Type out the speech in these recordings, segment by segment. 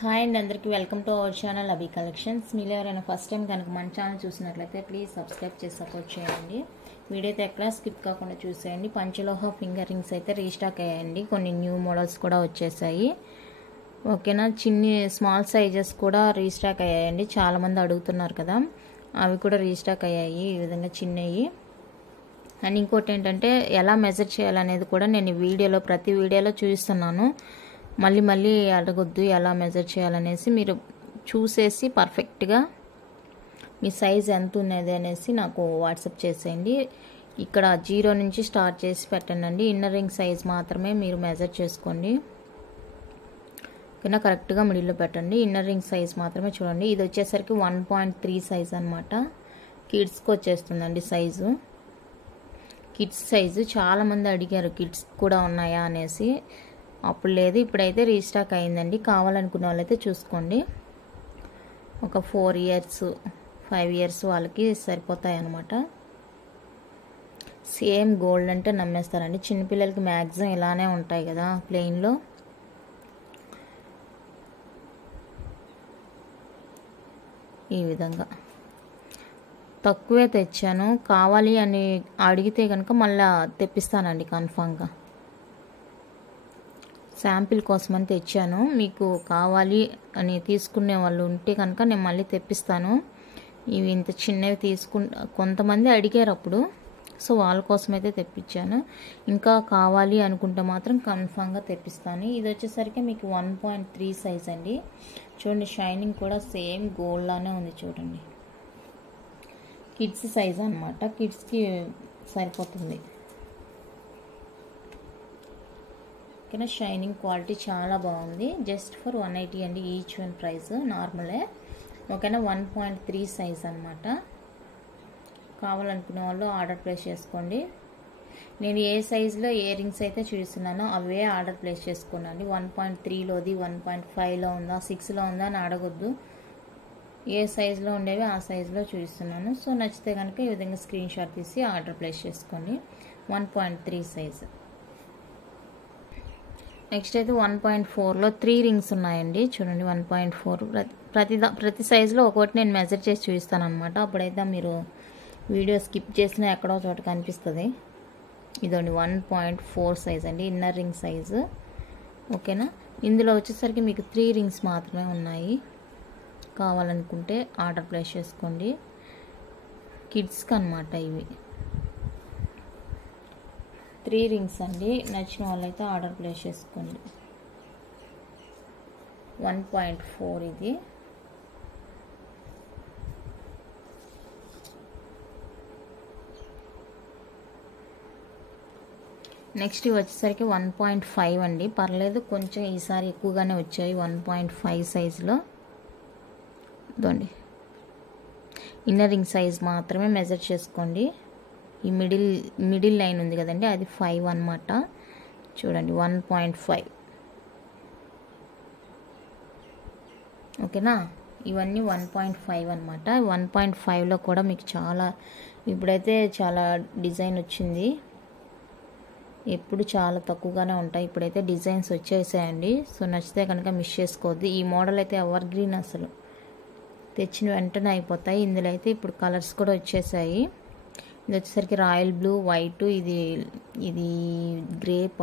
Hi అండి, అందరికీ welcome to our channel Abhi collections. మీరు ఎవరైనా ఫస్ట్ టైం కనుక మన ఛానల్ చూసినట్లయితే ప్లీజ్ సబ్స్క్రైబ్ చేసి సపోర్ట్ చేయండి. వీడియో అయితే ఎక్కడ స్కిప్ కాకుండా చూసేయండి. పంచలోహ ఫింగర్ రింగ్స్ అయితే రీస్టాక్ అయ్యాయండి. కొన్ని న్యూ మోడల్స్ కూడా వచ్చేసాయి. ఓకేనా, స్మాల్ సైజెస్ కూడా రీస్టాక్ అయ్యాయండి. చాలామంది అడుగుతున్నారు కదా, అవి కూడా రీస్టాక్ అయ్యాయి. ఈ విధంగా చిన్నవి. అండ్ ఇంకోటి ఏంటంటే ఎలా మెజర్ చేయాలనేది కూడా నేను ప్రతి వీడియోలో చూపిస్తున్నాను. మళ్ళీ అడగొద్దు ఎలా మెజర్ చేయాలనేసి. మీరు చూసేసి పర్ఫెక్ట్గా మీ సైజ్ ఎంత ఉన్నది అనేసి నాకు వాట్సాప్ చేసేయండి. ఇక్కడ 0 నుంచి స్టార్ట్ చేసి పెట్టండి. ఇన్నర్ రింగ్ సైజ్ మాత్రమే మీరు మెజర్ చేసుకోండి. ఓకేనా, కరెక్ట్గా మిడిల్లో పెట్టండి. ఇన్నర్ రింగ్ సైజ్ మాత్రమే చూడండి. ఇది వచ్చేసరికి 1.3 సైజ్ అనమాట. కిడ్స్కి వచ్చేస్తుందండి సైజు. కిడ్స్ సైజు చాలామంది అడిగారు కిడ్స్ కూడా ఉన్నాయా అనేసి. అప్పుడు లేదు, ఇప్పుడైతే రీస్టాక్ అయిందండి. కావాలనుకున్న వాళ్ళైతే చూసుకోండి. ఒక 4 ఇయర్స్ 5 ఇయర్స్ వాళ్ళకి సరిపోతాయి అన్నమాట. సేమ్ గోల్డ్ అంటే నమ్మేస్తారండి. చిన్నపిల్లలకి మ్యాక్సిమం ఇలానే ఉంటాయి కదా ప్లెయిన్లో. ఈ విధంగా తక్కువే తెచ్చాను. కావాలి అని అడిగితే కనుక మళ్ళీ తెప్పిస్తానండి కన్ఫామ్గా. శాంపిల్ కోసమని తెచ్చాను. మీకు కావాలి అని తీసుకునే వాళ్ళు ఉంటే కనుక నేను మళ్ళీ తెప్పిస్తాను. ఇవి ఇంత చిన్నవి కొంతమంది అడిగారు అప్పుడు, సో వాళ్ళ కోసమైతే తెప్పించాను. ఇంకా కావాలి అనుకుంటే మాత్రం కన్ఫామ్గా తెప్పిస్తాను. ఇది వచ్చేసరికి మీకు 1.3 సైజ్ అండి. చూడండి, షైనింగ్ కూడా సేమ్ గోల్డ్ లానే ఉంది చూడండి. కిడ్స్ సైజ్ అనమాట, కిడ్స్కి సరిపోతుంది. ఓకేనా, షైనింగ్ క్వాలిటీ చాలా బాగుంది. జస్ట్ ఫర్ 180 అండి ఈచ్ వన్ ప్రైస్, నార్మలే. ఓకేనా, 1.3 సైజ్ అనమాట. కావాలనుకునే వాళ్ళు ఆర్డర్ ప్లేస్ చేసుకోండి. నేను ఏ సైజులో ఇయర్ రింగ్స్ అయితే చూస్తున్నానో అవే ఆర్డర్ ప్లేస్ చేసుకోండి. 1.3లోది 1.5లో ఉందా 6లో ఉందా అని అడగొద్దు. ఏ సైజులో ఉండేవి ఆ సైజులో చూపిస్తున్నాను. సో నచ్చితే కనుక ఈ విధంగా స్క్రీన్ షాట్ తీసి ఆర్డర్ ప్లేస్ చేసుకోండి. 1.3 సైజు. నెక్స్ట్ అయితే 1.4లో 3 రింగ్స్ ఉన్నాయండి. చూడండి, 1.4 ప్రతి సైజులో ఒక్కొక్కటి నేను మెజర్ చేసి చూపిస్తాను అనమాట. అప్పుడైతే మీరు వీడియో స్కిప్ చేసినా ఎక్కడో చోట కనిపిస్తుంది. ఇదండి 1.4 సైజ్ అండి, ఇన్నర్ రింగ్ సైజు. ఓకేనా, ఇందులో వచ్చేసరికి మీకు 3 రింగ్స్ మాత్రమే ఉన్నాయి. కావాలనుకుంటే ఆర్డర్ ప్లేస్ చేసుకోండి. కిడ్స్కి అనమాట ఇవి 3 రింగ్స్ అండి. నచ్చిన వాళ్ళైతే ఆర్డర్ ప్లేస్ చేసుకోండి. 1.4 ఇది. నెక్స్ట్ ఇవి వచ్చేసరికి 1.5 అండి. పర్లేదు, కొంచెం ఈసారి ఎక్కువగానే వచ్చాయి. 1.5 సైజులో ఇదండి. ఇన్నర్ రింగ్ సైజ్ మాత్రమే మెజర్ చేసుకోండి. ఈ మిడిల్ లైన్ ఉంది కదండి, అది 5 అన్నమాట. చూడండి, 1.5. ఓకేనా, ఇవన్నీ 1.5 అనమాట. 1.5లో కూడా మీకు ఇప్పుడైతే చాలా డిజైన్ వచ్చింది. ఎప్పుడు చాలా తక్కువగానే ఉంటాయి. ఇప్పుడైతే డిజైన్స్ వచ్చేసాయండి. సో నచ్చితే కనుక మిస్ చేసుకోవద్దు. ఈ మోడల్ అయితే ఎవర్ గ్రీన్, అసలు తెచ్చిన వెంటనే అయిపోతాయి. ఇందులో అయితే ఇప్పుడు కలర్స్ కూడా వచ్చేసాయి. ఇది వచ్చేసరికి రాయల్ బ్లూ, వైట్, ఇది గ్రేప్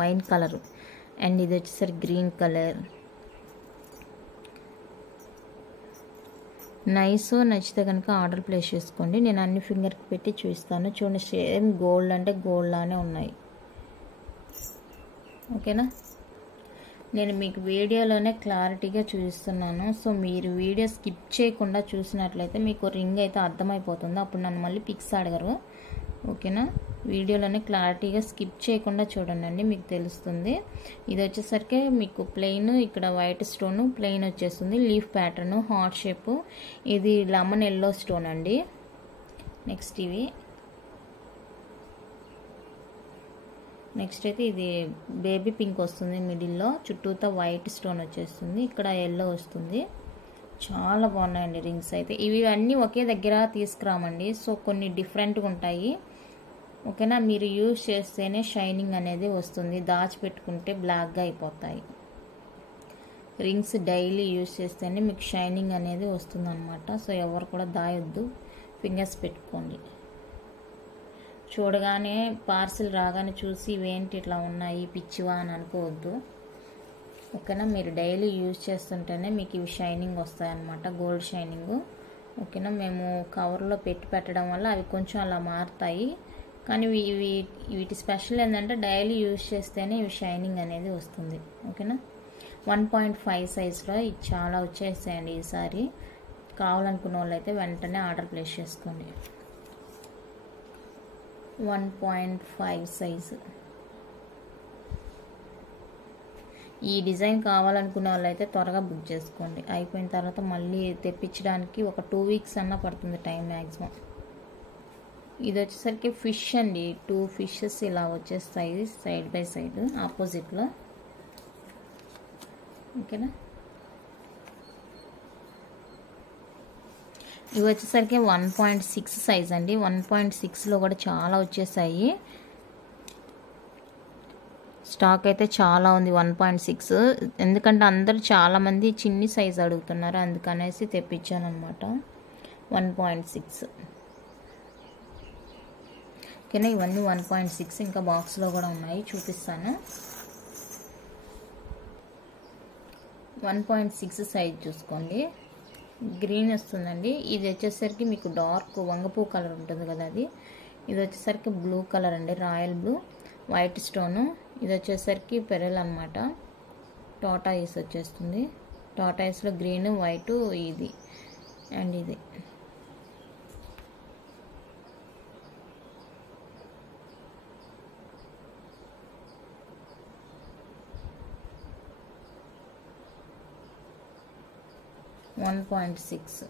వైన్ కలర్, అండ్ ఇది వచ్చేసరికి గ్రీన్ కలర్. నైస్. నచ్చితే కనుక ఆర్డర్ ప్లేస్ చేసుకోండి. నేను అన్ని ఫింగర్కి పెట్టి చూపిస్తాను. చూడండి, సేమ్ గోల్డ్ అంటే గోల్డ్ లానే ఉన్నాయి. ఓకేనా, నేను మీకు వీడియోలోనే క్లారిటీగా చూపిస్తున్నాను. సో మీరు వీడియో స్కిప్ చేయకుండా చూసినట్లయితే మీకు రింగ్ అయితే అర్థమైపోతుంది. అప్పుడు నన్ను మళ్ళీ పిక్స్ అడగరు. ఓకేనా, వీడియోలోనే క్లారిటీగా స్కిప్ చేయకుండా చూడండి, మీకు తెలుస్తుంది. ఇది వచ్చేసరికి మీకు ప్లెయిన్, ఇక్కడ వైట్ స్టోన్ ప్లెయిన్ వచ్చేస్తుంది. Leaf pattern, heart shape. ఇది లెమన్ ఎల్లో స్టోన్ అండి. నెక్స్ట్ అయితే ఇది బేబీ పింక్ వస్తుంది. మిడిల్లో చుట్టూతో వైట్ స్టోన్ వచ్చేస్తుంది. ఇక్కడ ఎల్లో వస్తుంది. చాలా బాగున్నాయండి రింగ్స్ అయితే. ఇవి అన్నీ ఒకే దగ్గర తీసుకురామండి. సో కొన్ని డిఫరెంట్గా ఉంటాయి. ఓకేనా, మీరు యూజ్ చేస్తేనే షైనింగ్ అనేది వస్తుంది. దాచిపెట్టుకుంటే బ్లాక్గా అయిపోతాయి. రింగ్స్ డైలీ యూజ్ చేస్తేనే మీకు షైనింగ్ అనేది వస్తుందన్నమాట. సో ఎవరు కూడా దాయొద్దు, ఫింగర్స్ పెట్టుకోండి. చూడగానే పార్సిల్ రాగానే చూసి ఇవేంటి ఇట్లా ఉన్నాయి పిచ్చివా అని అనుకోవద్దు. ఓకేనా, మీరు డైలీ యూజ్ చేస్తుంటేనే మీకు ఇవి షైనింగ్ వస్తాయన్నమాట, గోల్డ్ షైనింగ్. ఓకేనా, మేము కవర్లో పెట్టడం వల్ల అవి కొంచెం అలా మారుతాయి. కానీ వీటి స్పెషల్ ఏంటంటే డైలీ యూజ్ చేస్తేనే ఇవి షైనింగ్ అనేది వస్తుంది. ఓకేనా, 1.5 సైజ్లో ఇది చాలా వచ్చేసాయండి ఈసారి. కావాలనుకున్న వాళ్ళు అయితే వెంటనే ఆర్డర్ ప్లేస్ చేసుకోండి. 1.5 సైజు. ఈ డిజైన్ కావాలనుకున్న వాళ్ళు అయితే త్వరగా బుక్ చేసుకోండి. అయిపోయిన తర్వాత మళ్ళీ తెప్పించడానికి ఒక 2 వీక్స్ అన్నా పడుతుంది టైం మ్యాక్సిమం. ఇది వచ్చేసరికి ఫిష్ అండి, 2 ఫిషెస్ ఇలా వచ్చేస్తాయి సైడ్ బై సైడ్ ఆపోజిట్లో. ఓకేనా, ఇవి వచ్చేసరికి 1.6 సైజ్ అండి. 1.6లో కూడా చాలా వచ్చేసాయి. స్టాక్ అయితే చాలా ఉంది 1.6. ఎందుకంటే అందరూ చాలామంది చిన్ని సైజ్ అడుగుతున్నారు, అందుకనేసి తెప్పించాను అనమాట 1.6. ఓకేనా, ఇవన్నీ 1.6. ఇంకా బాక్స్లో కూడా ఉన్నాయి, చూపిస్తాను. 1.6 సైజ్ చూసుకోండి. గ్రీన్ వస్తుందండి. ఇది వచ్చేసరికి మీకు డార్క్ వంగపూ కలర్ ఉంటుంది కదా, ఇది వచ్చేసరికి బ్లూ కలర్ అండి, రాయల్ బ్లూ, వైట్ స్టోను. ఇది వచ్చేసరికి పెరల్ అనమాట, టాటాయిస్ వచ్చేస్తుంది. టాటాయిస్లో గ్రీన్ వైట్ ఇది అండ్ ఇది. $1.6.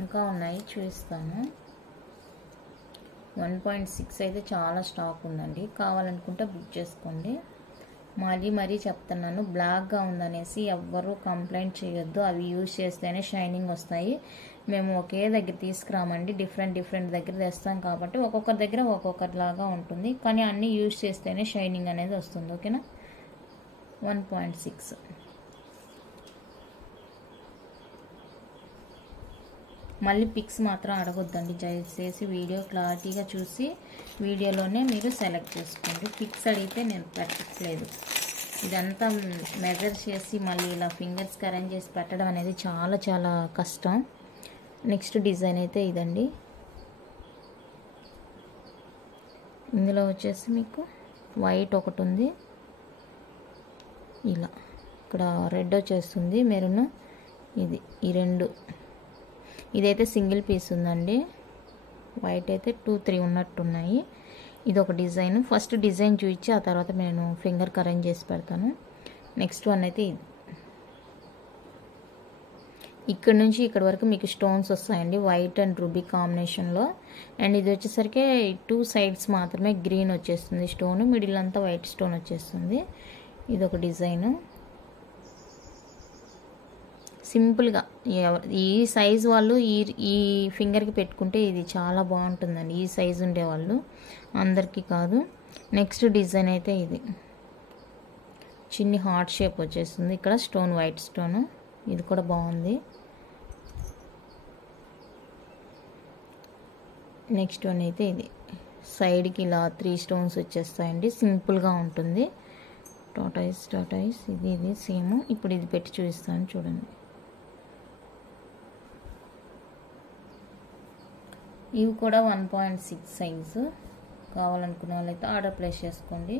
ఇంకా ఉన్నాయి చూపిస్తాను. 1.6 అయితే చాలా స్టాక్ ఉందండి, కావాలనుకుంటే బుక్ చేసుకోండి. మరీ చెప్తున్నాను, బ్లాక్గా ఉందనేసి ఎవ్వరూ కంప్లైంట్ చేయొద్దు. అవి యూజ్ చేస్తేనే షైనింగ్ వస్తాయి. మేము ఒకే దగ్గర తీసుకురామండి, డిఫరెంట్ దగ్గర తెస్తాం కాబట్టి ఒక్కొక్కరి దగ్గర ఒక్కొక్కరిలాగా ఉంటుంది. కానీ అన్నీ యూజ్ చేస్తేనే షైనింగ్ అనేది వస్తుంది. ఓకేనా, 1.6. మళ్ళీ పిక్స్ మాత్రం అడగొద్దండి దయచేసి, వీడియో క్లారిటీగా చూసి వీడియోలోనే మీరు సెలెక్ట్ చేసుకోండి. పిక్స్ అడిగితే నేను పెట్టట్లేదు. ఇదంతా మెజర్ చేసి మళ్ళీ ఇలా ఫింగర్స్కి అరేంజ్ చేసి పెట్టడం అనేది చాలా కష్టం. నెక్స్ట్ డిజైన్ అయితే ఇదండి. ఇందులో వచ్చేసి మీకు వైట్ ఒకటి ఉంది, ఇలా ఇక్కడ రెడ్ వచ్చేస్తుంది, మెరూన్, ఈ రెండు. ఇదైతే సింగిల్ పీస్ ఉందండి. వైట్ అయితే 2-3 ఉన్నట్టున్నాయి. ఇది ఒక డిజైన్. ఫస్ట్ డిజైన్ చూపించి ఆ తర్వాత నేను ఫింగర్కి అరేంజ్ చేసి పెడతాను. నెక్స్ట్ వన్ అయితే ఇది. ఇక్కడ నుంచి ఇక్కడ వరకు మీకు స్టోన్స్ వస్తాయండి, వైట్ అండ్ రూబీ కాంబినేషన్లో. అండ్ ఇది వచ్చేసరికి 2 సైడ్స్ మాత్రమే గ్రీన్ వచ్చేస్తుంది స్టోన్, మిడిల్ అంతా వైట్ స్టోన్ వచ్చేస్తుంది. ఇది ఒక డిజైన్. సింపుల్గా ఈ సైజ్ వాళ్ళు ఈ ఫింగర్కి పెట్టుకుంటే ఇది చాలా బాగుంటుందండి, ఈ సైజు ఉండేవాళ్ళు, అందరికీ కాదు. నెక్స్ట్ డిజైన్ అయితే ఇది చిన్ని హార్ట్ షేప్ వచ్చేస్తుంది, ఇక్కడ స్టోన్ వైట్ స్టోన్, ఇది కూడా బాగుంది. నెక్స్ట్ వన్ అయితే ఇది సైడ్కి ఇలా 3 స్టోన్స్ వచ్చేస్తాయండి, సింపుల్గా ఉంటుంది. టాటాయిస్ ఇది సేమ్. ఇప్పుడు ఇది పెట్టి చూపిస్తాను చూడండి. ఇవి కూడా 1.6 సైజు. కావాలనుకున్న వాళ్ళైతే ఆర్డర్ ప్లేస్ చేసుకోండి.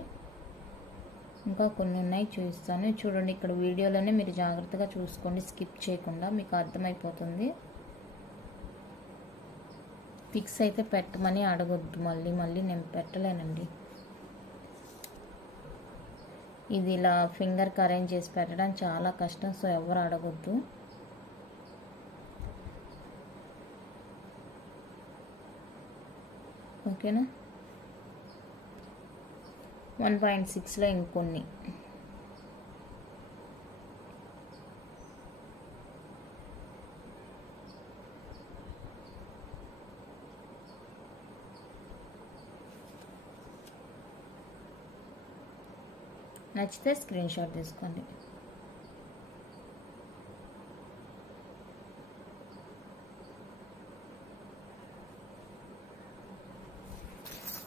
ఇంకా కొన్ని ఉన్నాయి చూపిస్తాను చూడండి. ఇక్కడ వీడియోలోనే మీరు జాగ్రత్తగా చూసుకోండి, స్కిప్ చేయకుండా, మీకు అర్థమైపోతుంది. పిక్స్ అయితే పెట్టమని అడగొద్దు, మళ్ళీ నేను పెట్టలేనండి. ఇది ఇలా ఫింగర్కి అరేంజ్ చేసి పెట్టడం చాలా కష్టం, సో ఎవరు అడగొద్దు. ఓకేనా, 1.6లో ఇంకొన్ని. నచ్చితే స్క్రీన్ షాట్ తీసుకోండి.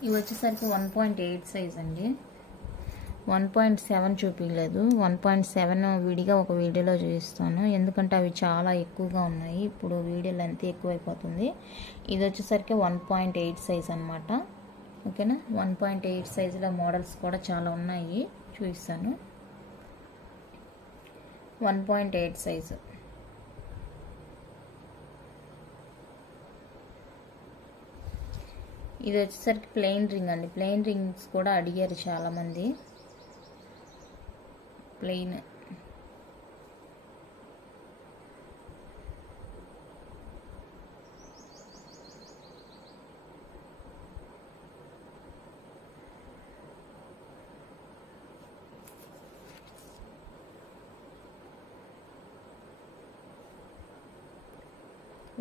ఇవి వచ్చేసరికి 1.8 సైజ్ అండి. 1.7 చూపించలేదు. 1.7 విడిగా ఒక వీడియోలో చూపిస్తాను, ఎందుకంటే అవి చాలా ఎక్కువగా ఉన్నాయి. ఇప్పుడు వీడియో లెంత్ ఎక్కువైపోతుంది. ఇది వచ్చేసరికి 1.8 సైజ్ అనమాట. ఓకేనా. 1.8 సైజులో మోడల్స్ కూడా చాలా ఉన్నాయి, చూపిస్తాను. 1.8 సైజు. ఇది వచ్చేసరికి ప్లెయిన్ రింగ్ అండి. ప్లెయిన్ రింగ్స్ కూడా అడిగారు చాలామంది. Plain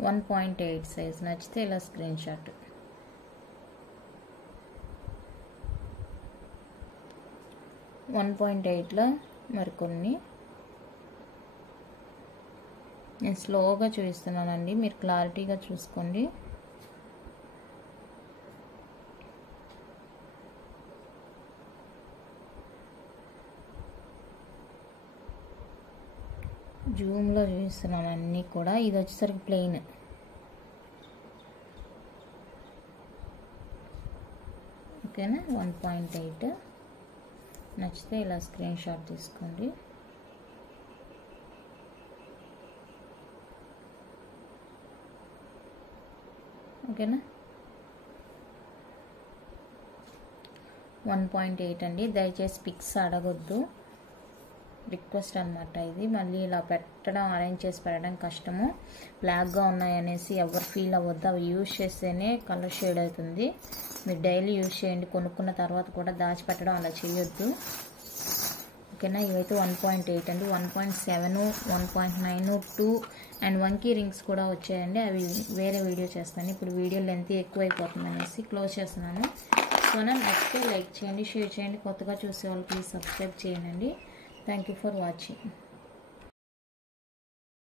.8 size. నచ్చితే ఇలా స్క్రీన్ షాట్. 1.8లో మరికొన్ని నేను స్లోగా చూపిస్తున్నానండి, మీరు క్లారిటీగా చూసుకోండి. జూమ్లో చూపిస్తున్నాను అన్నీ కూడా. ఇది వచ్చేసరికి ప్లెయిన్. ఓకేనా. 1.8. నచ్చితే ఇలా స్క్రీన్ షాట్ తీసుకోండి. ఓకేనా. 1.8 అండి. దయచేసి పిక్స్ అడగొద్దు, రిక్వెస్ట్ అనమాట. ఇది మళ్ళీ ఇలా పెట్టడం, అరేంజ్ చేసి పెట్టడం కష్టము. బ్లాక్గా ఉన్నాయనేసి ఎవరు ఫీల్ అవ్వద్దు. అవి యూజ్ చేస్తేనే కలర్ షేడ్ అవుతుంది. మీరు డైలీ యూజ్ చేయండి. కొనుక్కున్న తర్వాత కూడా దాచిపెట్టడం అలా చేయొద్దు. ఓకేనా. ఇవైతే 1.8 అండి. 1.7, 1.9, 2 అండ్ 1 రింగ్స్ కూడా వచ్చాయండి. అవి వేరే వీడియో చేస్తాను. ఇప్పుడు వీడియో లెంత్ ఎక్కువైపోతుంది అనేసి క్లోజ్ చేస్తున్నాను. సో నచ్చితే లైక్ చేయండి, షేర్ చేయండి. కొత్తగా చూసే వాళ్ళు ప్లీజ్ సబ్స్క్రైబ్ చేయండి. Thank you for watching.